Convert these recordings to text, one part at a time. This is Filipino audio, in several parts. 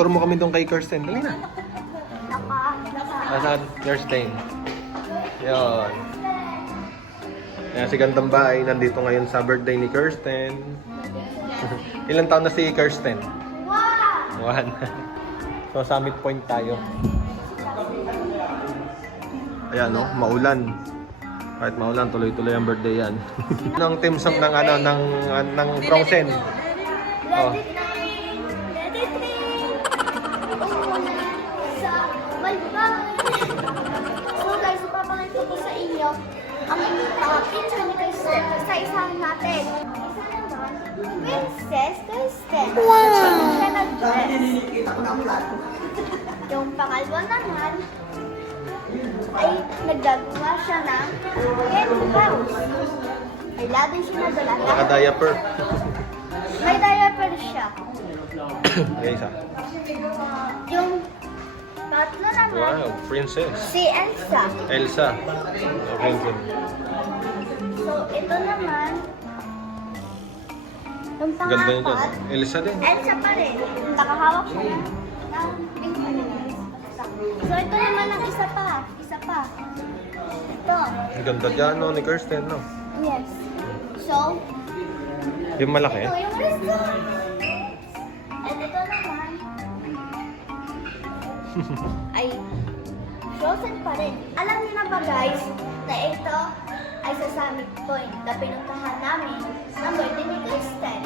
Turo mo kami doon kay Kirsten. Dali na. Asan? Kirsten. Yun. Yan, si Gandang Bahay nandito ngayon sa birthday ni Kirsten. Ilang taon na si Kirsten? 1. So, Summit Point tayo. Ayan, no? Maulan. Kahit maulan, tuloy-tuloy ang birthday yan. Ng team song ng, ano, ng Frozen. Oh. So guys, ipapakita ko sa inyo ang picture ni Kirsten sa isang natin. Isa naman, Princess Kirsten. Wow! Siya nag-dress. Yung pangalawa naman, ay nagdagawa siya ng Ken House. May lado siya nadala. Naka-diaper. May diaper siya. Okay, isa. Yung tatlo naman, Wow, princess. si Elsa. Elsa. Okay, good. So, ito naman, yung Ganda nito. pangapat, Elsa din. Elsa pa rin. Nakahawak siya ng pink ano. So, ito naman ang isa pa. Isa pa. Ito. Ang ganda dyan, no, ni Kirsten, no? Yes. So, Yung malaki. ito yung result. And ito naman, ay frozen pa rin. Alam niyo na ba guys, na ito ay sa Summit Point na pinuntahan namin ng birthday ni Kirsten.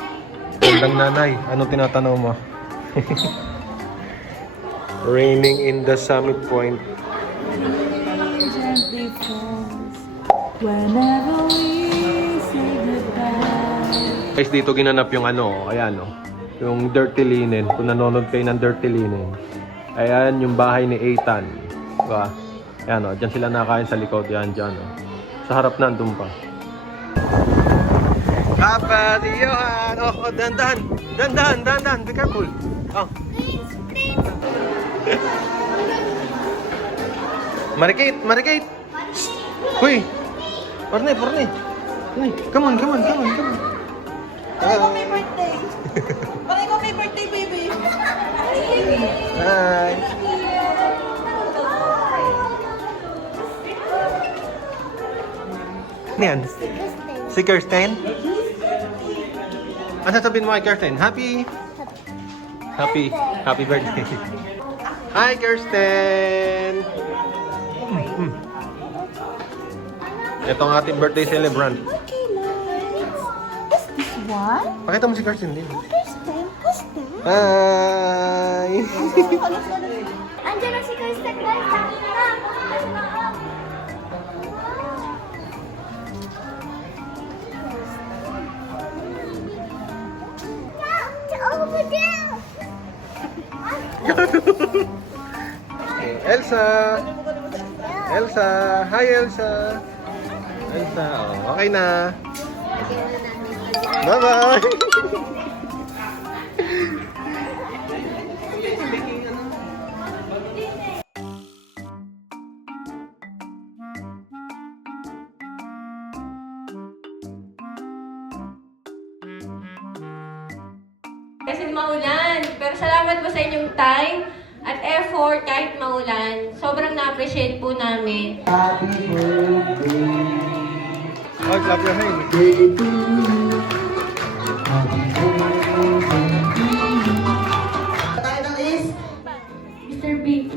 Gandang nanay, anong tinatanaw mo? Raining in the Summit Point. Gently falls whenever we say goodbye. Guys, dito ginanap yung ano, ayan, no? Yung Dirty Linen. Kung nanonood kayo ng Dirty Linen. Ayan, yung bahay ni Ethan. Diba? Ayan, no? Diyan sila nakain sa likod. Yan, dyan, no? Sa harap na, andun pa. Papa, di Johan! Oh, dandan! Dandan, dandan! Be careful! Oh. Marikit! Marikit! Uy! Parne, parne! Uy, come on, come on, come on, come on! Bakit ko may birthday? Bakit ko may birthday, baby? Hi! Ano yan? Si Kirsten? Ano sabihin mo kay Kirsten? Happy birthday. Hi, Kirsten! Ito ang ating birthday celebrant. Okay, nice. What's this one? Pakita mo si Kirsten din. Kirsten, who's that? Hi! Andiyan na si Kirsten guys. Over there. Elsa! Elsa! Hi, Elsa! Elsa, oh, okay na. Bye-bye! Kasi maulan. Pero salamat po sa inyong time at effort kahit maulan. Sobrang na-appreciate po namin. Oh, clap your hands. Mr. B.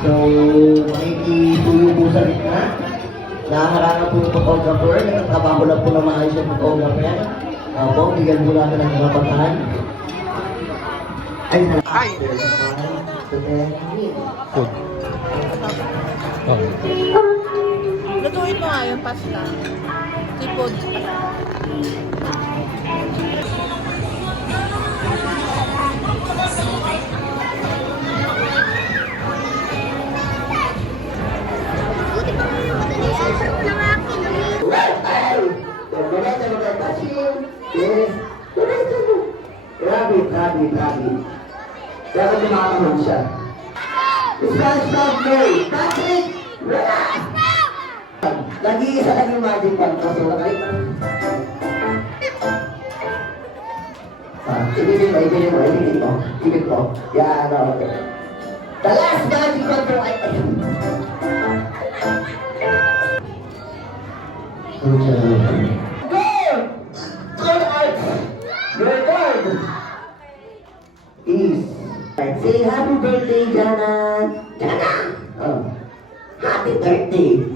So, makikituyo po sa gitna. Nakaharana po yung photographer. Nagtatrabaho lang po ng maayos yung photographer. Opo, bigyan po natin ang mga patahan. Ay, Hi! Food. Oh. Lutuin mo nga yung pasta. Seafood pasta. Grabe. Dapat lumakamang siya. Stop, Mary. Patrick, relax! Nag-iisa lang yung magic band ko. So, ibigin mo. Yan, okay. The last magic band ko ay... Good! Good art! Very good! Is. Say happy birthday, Jana! Jana! Oh. Happy birthday!